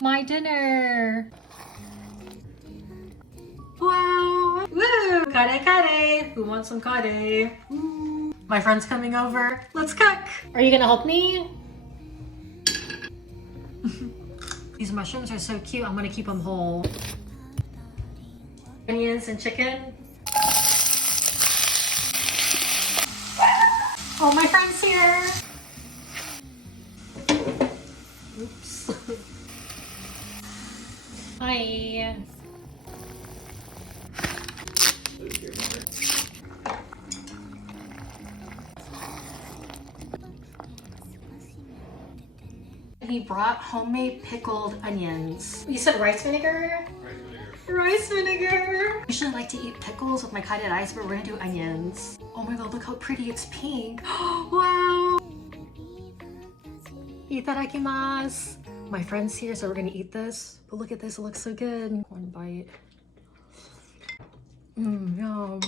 My dinner. Wow. Woo! Kare kare. Who wants some kare? My friend's coming over. Let's cook. Are you gonna help me? These mushrooms are so cute. I'm gonna keep them whole. Onions and chicken. Oh, my friend's here. Oops. Hi. He brought homemade pickled onions. You said rice vinegar? Rice vinegar. I usually like to eat pickles with my kaited ice, but we're gonna do onions. Oh my god, look how pretty it's pink. Wow. Itadakimasu. My friend's here, so we're gonna eat this. But look at this, it looks so good. One bite. Yum.